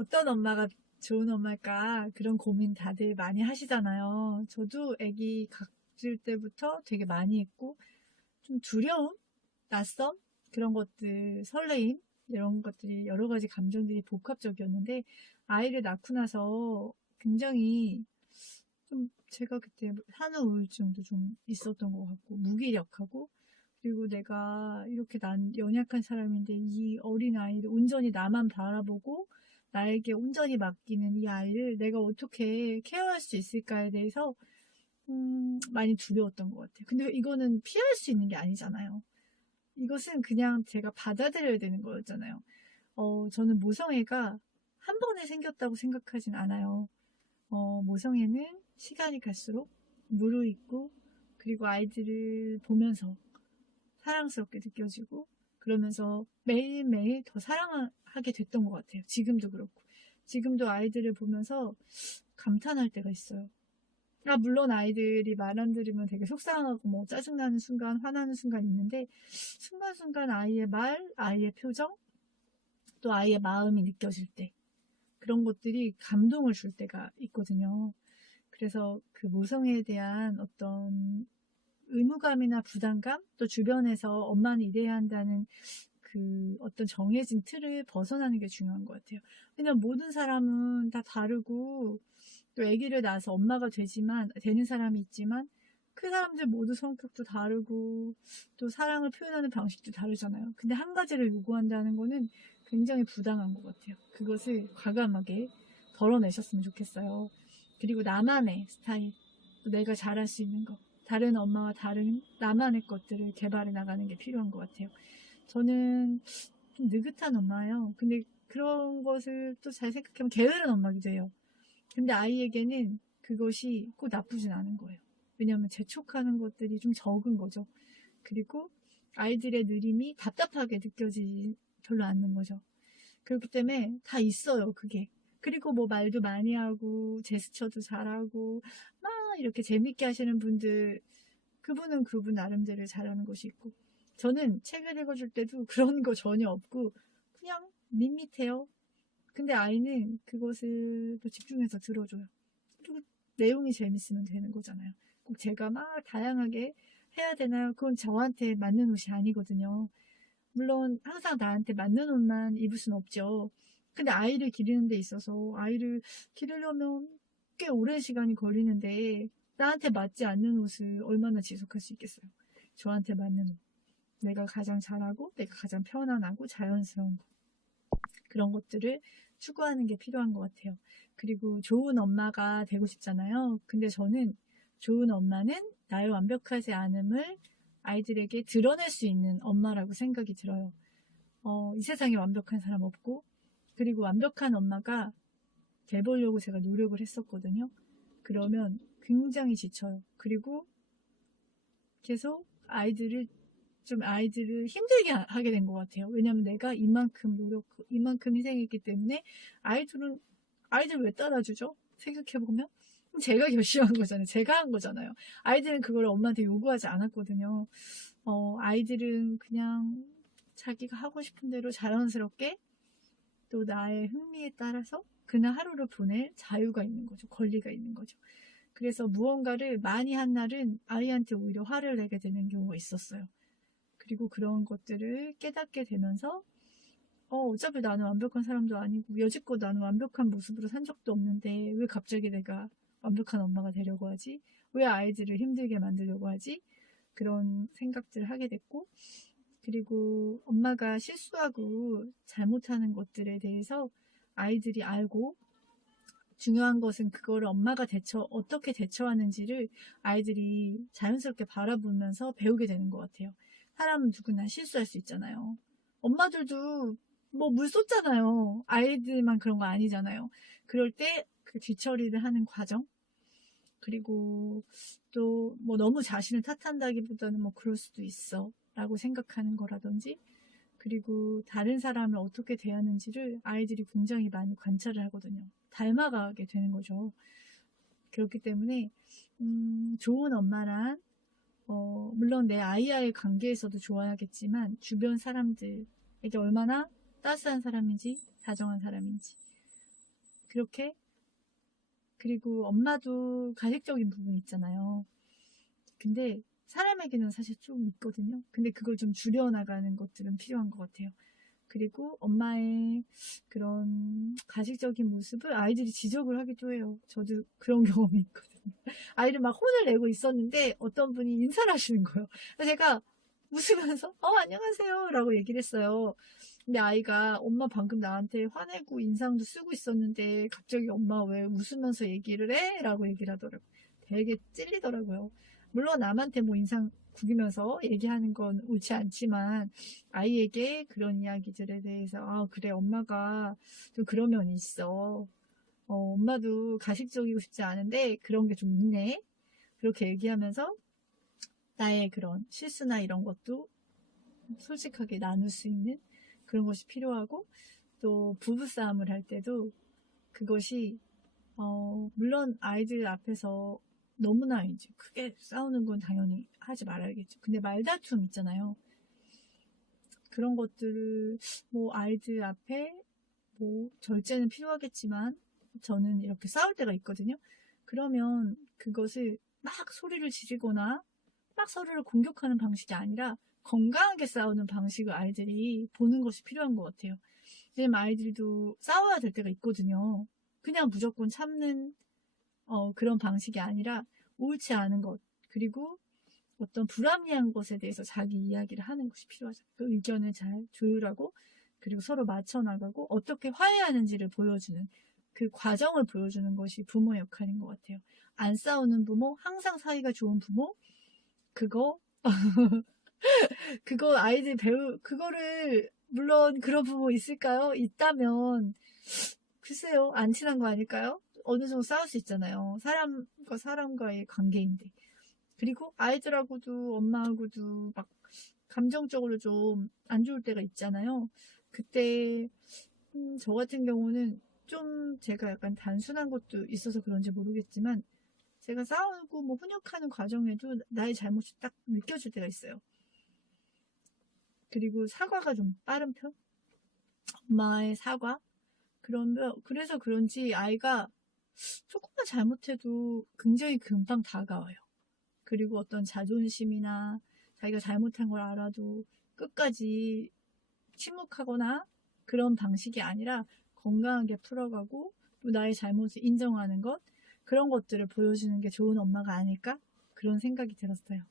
어떤 엄마가 좋은 엄마일까? 그런 고민 다들 많이 하시잖아요. 저도 아기 가질 때부터 되게 많이 했고, 좀 두려움, 낯섦, 그런 것들, 설레임, 이런 것들이 여러 가지 감정들이 복합적이었는데, 아이를 낳고 나서 굉장히 좀 제가 그때 산후 우울증도 좀 있었던 것 같고, 무기력하고, 그리고 내가 이렇게 연약한 사람인데 이 어린 아이를 온전히 나만 바라보고 나에게 온전히 맡기는 이 아이를 내가 어떻게 케어할 수 있을까에 대해서 많이 두려웠던 것 같아요. 근데 이거는 피할 수 있는 게 아니잖아요. 이것은 그냥 제가 받아들여야 되는 거였잖아요. 저는 모성애가 한 번에 생겼다고 생각하진 않아요. 모성애는 시간이 갈수록 무르익고 그리고 아이들을 보면서 사랑스럽게 느껴지고 그러면서 매일매일 더 사랑하게 됐던 것 같아요. 지금도 그렇고. 지금도 아이들을 보면서 감탄할 때가 있어요. 물론 아이들이 말 안 들으면 되게 속상하고 뭐 짜증나는 순간, 화나는 순간 있는데 순간순간 아이의 말, 아이의 표정, 또 아이의 마음이 느껴질 때 그런 것들이 감동을 줄 때가 있거든요. 그래서 그 모성애에 대한 어떤 의무감이나 부담감, 또 주변에서 엄마는 이래야 한다는 그 어떤 정해진 틀을 벗어나는 게 중요한 것 같아요. 왜냐면 모든 사람은 다 다르고 또 아기를 낳아서 엄마가 되는 사람이 있지만 그 사람들 모두 성격도 다르고 또 사랑을 표현하는 방식도 다르잖아요. 근데 한 가지를 요구한다는 거는 굉장히 부당한 것 같아요. 그것을 과감하게 덜어내셨으면 좋겠어요. 그리고 나만의 스타일, 또 내가 잘할 수 있는 거, 다른 엄마와 다른 나만의 것들을 개발해 나가는 게 필요한 것 같아요. 저는 좀 느긋한 엄마예요. 근데 그런 것을 또 잘 생각하면 게으른 엄마기도 해요. 근데 아이에게는 그것이 꼭 나쁘진 않은 거예요. 왜냐하면 재촉하는 것들이 좀 적은 거죠. 그리고 아이들의 느림이 답답하게 느껴지지 별로 않는 거죠. 그렇기 때문에 다 있어요, 그게. 그리고 뭐 말도 많이 하고, 제스처도 잘하고, 막 이렇게 재밌게 하시는 분들, 그분은 그분 나름대로 잘하는 것이 있고, 저는 책을 읽어줄 때도 그런 거 전혀 없고, 그냥 밋밋해요. 근데 아이는 그것을 또 집중해서 들어줘요. 그리고 내용이 재밌으면 되는 거잖아요. 꼭 제가 막 다양하게 해야 되나요? 그건 저한테 맞는 옷이 아니거든요. 물론 항상 나한테 맞는 옷만 입을 순 없죠. 근데 아이를 기르는 데 있어서 아이를 기르려면 꽤 오랜 시간이 걸리는데 나한테 맞지 않는 옷을 얼마나 지속할 수 있겠어요. 저한테 맞는 옷. 내가 가장 잘하고 내가 가장 편안하고 자연스러운 거. 그런 것들을 추구하는 게 필요한 것 같아요. 그리고 좋은 엄마가 되고 싶잖아요. 근데 저는 좋은 엄마는 나의 완벽하지 않음을 아이들에게 드러낼 수 있는 엄마라고 생각이 들어요. 이 세상에 완벽한 사람 없고, 그리고 완벽한 엄마가 돼보려고 제가 노력을 했었거든요. 그러면 굉장히 지쳐요. 그리고 계속 아이들을 힘들게 하게 된 것 같아요. 왜냐면 내가 이만큼 희생했기 때문에 아이들 왜 따라주죠? 생각해보면. 제가 결심한 거잖아요. 제가 한 거잖아요. 아이들은 그걸 엄마한테 요구하지 않았거든요. 아이들은 그냥 자기가 하고 싶은 대로 자연스럽게 또 나의 흥미에 따라서 그날 하루를 보낼 자유가 있는 거죠. 권리가 있는 거죠. 그래서 무언가를 많이 한 날은 아이한테 오히려 화를 내게 되는 경우가 있었어요. 그리고 그런 것들을 깨닫게 되면서 어차피 나는 완벽한 사람도 아니고 여지껏 나는 완벽한 모습으로 산 적도 없는데 왜 갑자기 내가 완벽한 엄마가 되려고 하지? 왜 아이들을 힘들게 만들려고 하지? 그런 생각들을 하게 됐고 그리고 엄마가 실수하고 잘못하는 것들에 대해서 아이들이 알고 중요한 것은 그거를 엄마가 어떻게 대처하는지를 아이들이 자연스럽게 바라보면서 배우게 되는 것 같아요. 사람은 누구나 실수할 수 있잖아요. 엄마들도 뭐 물 쏟잖아요. 아이들만 그런 거 아니잖아요. 그럴 때 그 뒤처리를 하는 과정, 그리고 또 뭐 너무 자신을 탓한다기보다는 뭐 그럴 수도 있어 라고 생각하는 거라든지, 그리고 다른 사람을 어떻게 대하는지를 아이들이 굉장히 많이 관찰을 하거든요. 닮아가게 되는 거죠. 그렇기 때문에 좋은 엄마란 물론 내 아이와의 관계에서도 좋아야겠지만 주변 사람들에게 얼마나 따스한 사람인지 다정한 사람인지 그렇게. 그리고 엄마도 가식적인 부분이 있잖아요. 근데 사람에게는 사실 좀 있거든요. 근데 그걸 좀 줄여나가는 것들은 필요한 것 같아요. 그리고 엄마의 그런 가식적인 모습을 아이들이 지적을 하기도 해요. 저도 그런 경험이 있거든요. 아이를 막 혼을 내고 있었는데 어떤 분이 인사를 하시는 거예요. 그래서 제가 웃으면서 안녕하세요 라고 얘기를 했어요. 근데 아이가 엄마 방금 나한테 화내고 인상도 쓰고 있었는데 갑자기 엄마 왜 웃으면서 얘기를 해? 라고 얘기를 하더라고요. 되게 찔리더라고요. 물론 남한테 뭐 인상 구기면서 얘기하는 건 옳지 않지만 아이에게 그런 이야기들에 대해서 그래 엄마가 좀 그런 면이 있어. 엄마도 가식적이고 싶지 않은데 그런 게 좀 있네. 그렇게 얘기하면서 나의 그런 실수나 이런 것도 솔직하게 나눌 수 있는 그런 것이 필요하고 또 부부싸움을 할 때도 그것이 물론 아이들 앞에서 너무나 이제 크게 싸우는 건 당연히 하지 말아야겠죠. 근데 말다툼 있잖아요. 그런 것들을 뭐 아이들 앞에 뭐 절제는 필요하겠지만 저는 이렇게 싸울 때가 있거든요. 그러면 그것을 막 소리를 지르거나 막 서로를 공격하는 방식이 아니라 건강하게 싸우는 방식을 아이들이 보는 것이 필요한 것 같아요. 왜냐면 아이들도 싸워야 될 때가 있거든요. 그냥 무조건 참는 그런 방식이 아니라 옳지 않은 것 그리고 어떤 불합리한 것에 대해서 자기 이야기를 하는 것이 필요하죠. 그 의견을 잘 조율하고 그리고 서로 맞춰 나가고 어떻게 화해하는지를 보여주는 그 과정을 보여주는 것이 부모 역할인 것 같아요. 안 싸우는 부모, 항상 사이가 좋은 부모, 그거 아이들 그거를 물론 그런 부모 있을까요? 있다면 글쎄요, 안 친한 거 아닐까요? 어느 정도 싸울 수 있잖아요. 사람과 사람과의 관계인데. 그리고 아이들하고도 엄마하고도 막 감정적으로 좀 안 좋을 때가 있잖아요. 그때 저 같은 경우는 좀 제가 약간 단순한 것도 있어서 그런지 모르겠지만 제가 싸우고 뭐 훈육하는 과정에도 나의 잘못이 딱 느껴질 때가 있어요. 그리고 사과가 좀 빠른 편? 엄마의 사과? 그래서 그런지 아이가 조금만 잘못해도 굉장히 금방 다가와요. 그리고 어떤 자존심이나 자기가 잘못한 걸 알아도 끝까지 침묵하거나 그런 방식이 아니라 건강하게 풀어가고 또 나의 잘못을 인정하는 것 그런 것들을 보여주는 게 좋은 엄마가 아닐까? 그런 생각이 들었어요.